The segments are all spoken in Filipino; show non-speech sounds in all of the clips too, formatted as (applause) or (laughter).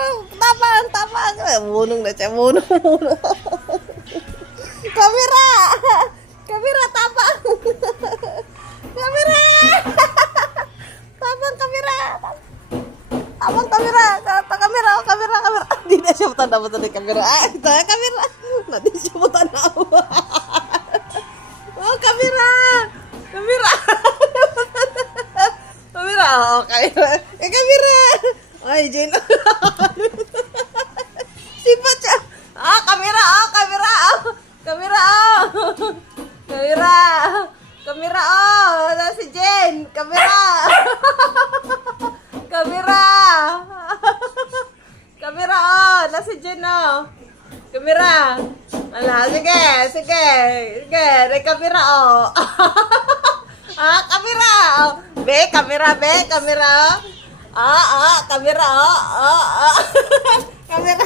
Kamera. Tapang, tapang. Bunong na siya. Bunong, bunong. Kamera. Kamera, tapang. Kamera. Tapang, kamera. Tapang, kamera. Kata kamera, oh, kamera, kamera. Hindi na siya matanda mo tadi kamera. Ay, ito ya kamera. Nanti siya matanda Oh, kamera. Kamera. kamera. Oh, kamera. Eh, kamera. Ay, Jen. (laughs) Sipat siya. Ah, kamera. Oh, kamera. Oh. Kamera. Oh. Kamera. Kamera. Oh. Wala si Jen. Kamera. kamera. (laughs) kamera. Oh. Wala si Jen. Oh. Kamera. Ala, sige, sige. Sige, may kamera. Oh. (laughs) ah, kamera. Oh. Be, kamera, be, kamera. Ah, ah, kamera. Oh, oh, oh. kamera.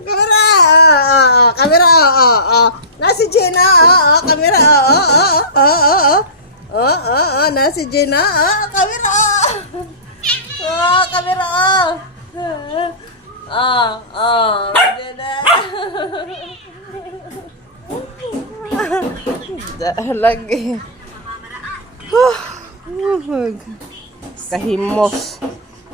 Kamera. Ah, ah, ah, (laughs) kamera. Oh, oh, oh. Nasi Jenna. Oh, oh, kamera. Oh, oh, oh, oh, oh, oh. Oh, oh, oh, nasi Jenna. Oh, kamera. Oh, kamera. Oh. Ah, ah, Jenna. (laughs) Dalag (sighs) eh. Huh. Kahimos.